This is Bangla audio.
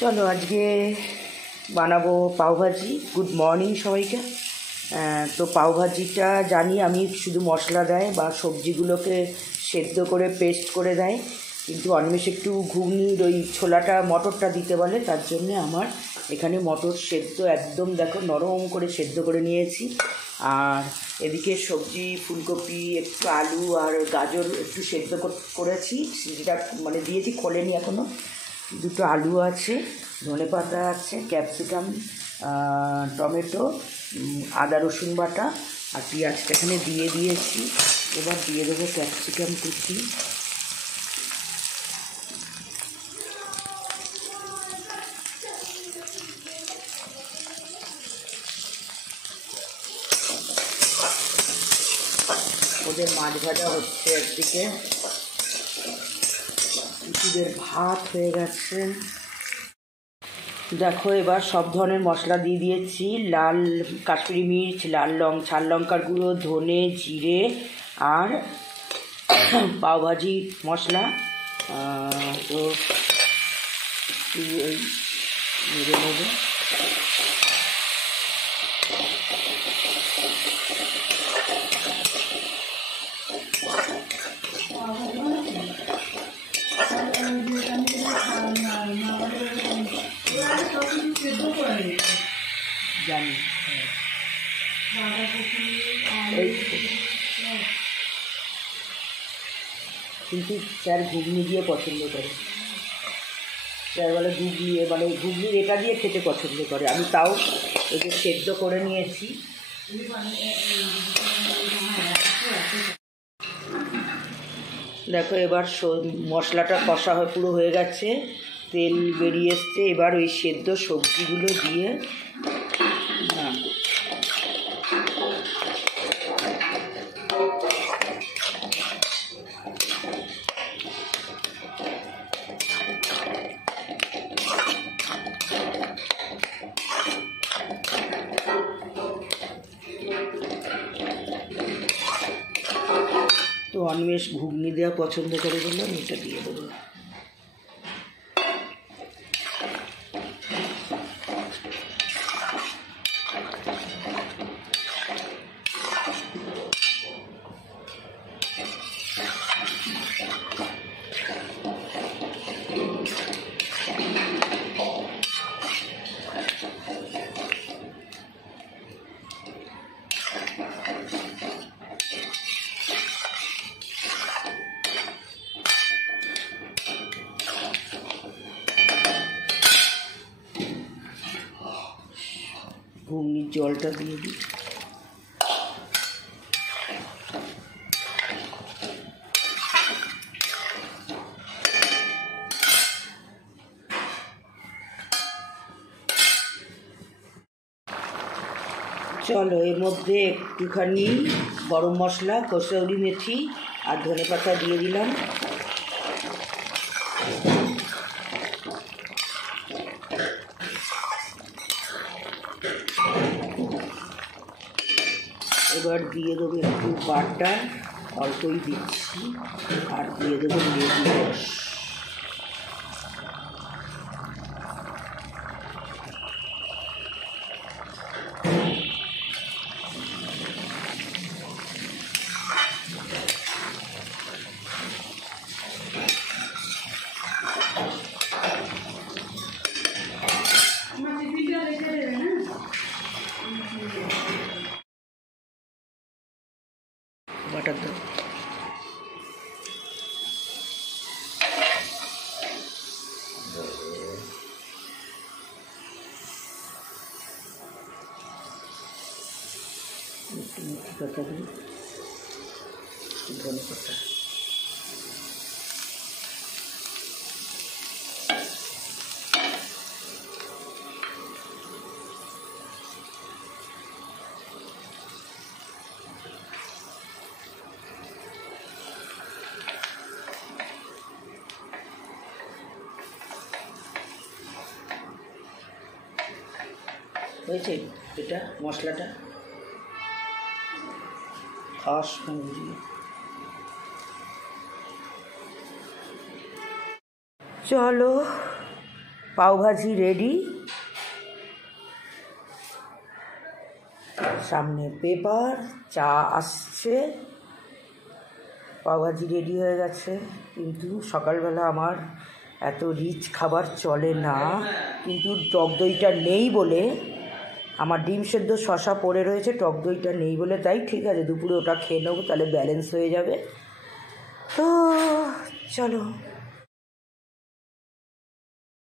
চলো আজকে বানাবো পাওভাজি। গুড মর্নিং সবাইকে। তো পাওভাজিটা জানি আমি শুধু মশলা দেয় বা সবজিগুলোকে সেদ্ধ করে পেস্ট করে দেয়, কিন্তু অন্বেষ একটু ঘুগনির ওই ছোলাটা মটরটা দিতে বলে, তার জন্যে আমার এখানে মটর সেদ্ধ একদম দেখো নরম করে সেদ্ধ করে নিয়েছি। আর এদিকে সবজি ফুলকপি একটু আলু আর গাজর একটু সেদ্ধ করেছি, যেটা মানে দিয়েছি খোলেনি এখনও। দুটো আলু আছে, ধনেপাতা আছে, ক্যাপসিকাম, টমেটো, আদা রসুন বাটা আর পেঁয়াজটা এখানে দিয়ে দিয়েছি। এবার দিয়ে দেবো ক্যাপসিকাম কুচি, ওদের মাছ ভাজা হচ্ছে একদিকে, কুচিদের ভাত হয়ে গেছে। দেখো এবার সব ধরনের মশলা দিয়ে দিয়েছি, লাল কাশ্মীরি মির্চ, ঝাল লঙ্কার গুঁড়ো, ধনে, জিরে আর পাওভাজি মশলা। তো একটু ওই মেরে নেবো। জানি কিন্তু স্যার ঘুগনি দিয়ে পছন্দ করে, স্যার বলে ঘুগনি মানে ঘুগনির এটা দিয়ে খেতে পছন্দ করে। আমি তাও একে সেদ্ধ করে নিয়েছি। দেখো এবার মশলাটা কষা পুরো হয়ে গেছে, তেল বেরিয়ে এসছে। এবার ওই সেদ্ধ সবজিগুলো দিয়ে তো অন্বেষ ঘুগনি দেওয়া পছন্দ করে বলে আমি এটা দিয়ে দেবো। ঘুগনির জলটা দিয়ে দিই। চলো এর মধ্যে একটুখানি গরম মশলা, কসুরি মেথি আর ধনেপাতা দিয়ে দিলাম। এবার দিয়ে দেবো একটু বাটার, অল্পই দিচ্ছি, আর দিয়ে দেবো লেবু রস। বাটার দাও। একটু মেথি পাতা দিই, ধনে পাতা। হয়েছে এটা মশলাটা খাস বুঝিয়ে। চলো পাওভাজি রেডি, সামনে পেপার, চা আসছে, পাওভাজি রেডি হয়ে গেছে। কিন্তু সকালবেলা আমার এত রিচ খাবার চলে না, কিন্তু টক দইটা নেই বলে, আমার ডিম সেদ্ধ শশা পড়ে রয়েছে, টক দইটা নেই বলে তাই ঠিক আছে দুপুরে ওটা খেয়ে নেবো, তাহলে ব্যালেন্স হয়ে যাবে। তো চলো।